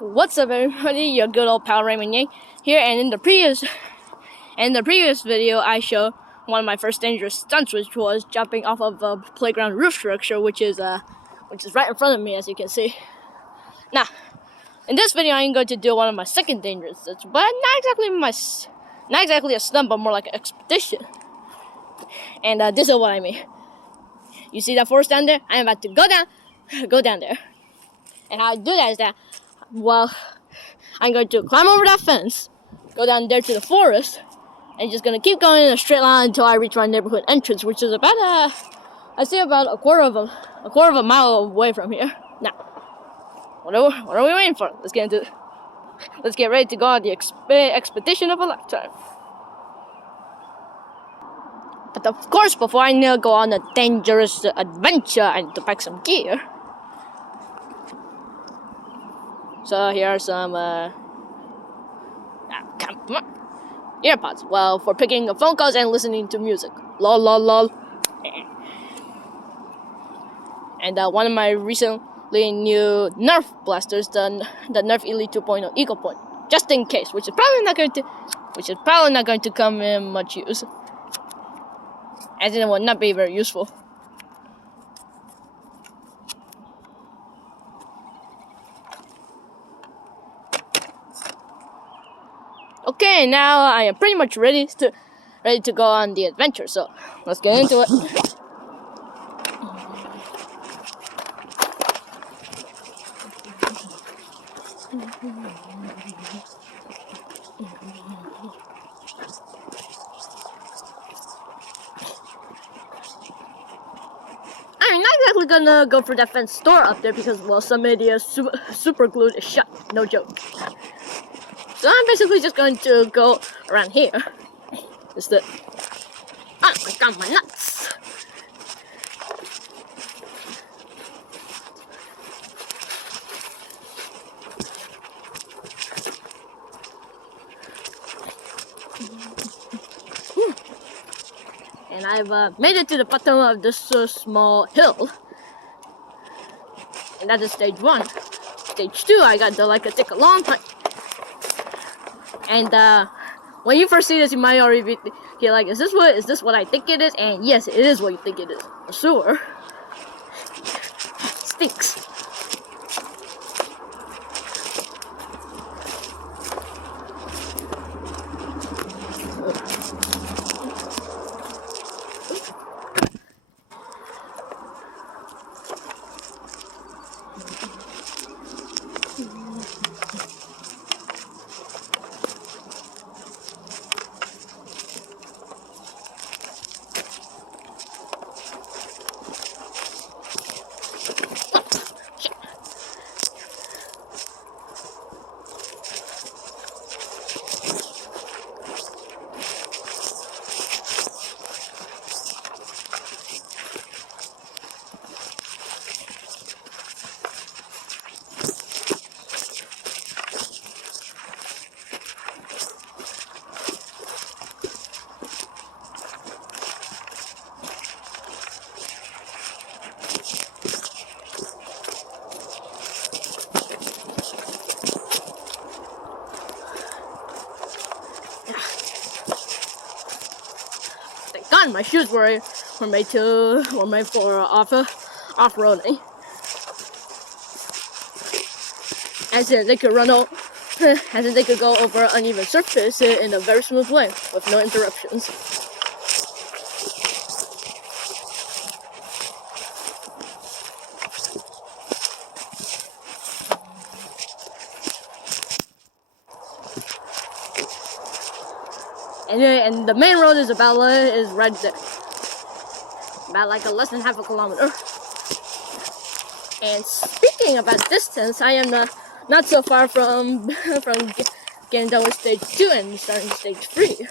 What's up, everybody? Your good old pal Raymond Yang here, and in the previous video, I showed one of my first dangerous stunts, which was jumping off of a playground roof structure, which is right in front of me, as you can see. Now, in this video, I'm going to do one of my second dangerous stunts, but not exactly a stunt, but more like an expedition. And this is what I mean. You see that forest down there? I am about to go down there. And how I do that is that, well, I'm going to climb over that fence, go down there to the forest, and just gonna keep going in a straight line until I reach my neighborhood entrance, which is about a quarter of a mile away from here. Now, what are we waiting for? Let's get ready to go on the expedition of a lifetime. But of course, before I go on a dangerous adventure, I need to pack some gear. So here are some come on, earpods. Well, for picking up phone calls and listening to music. Lol, lol, lol. And one of my recently new Nerf blasters, the Nerf Elite 2.0 Eagle Point, just in case, which is probably not going to come in much use, as it will not be very useful. Okay, now I am pretty much ready to go on the adventure. So let's get into it. I'm not exactly gonna go for that fence store up there because, well, some idiot super glued is shut. No joke. So I'm basically just going to go around here. Oh my god, my nuts! And I've made it to the bottom of this small hill. And that is stage 1. Stage 2, I got to take a long time. And when you first see this, you might already be like, is this what I think it is? And yes, it is what you think it is. A sewer. Stinks. God, my shoes were made for off-roading, as in they could go over uneven surface in a very smooth way with no interruptions. And the main road is right there, about like less than half a kilometer. And speaking about distance, I am not so far from getting done with stage 2 and starting stage 3.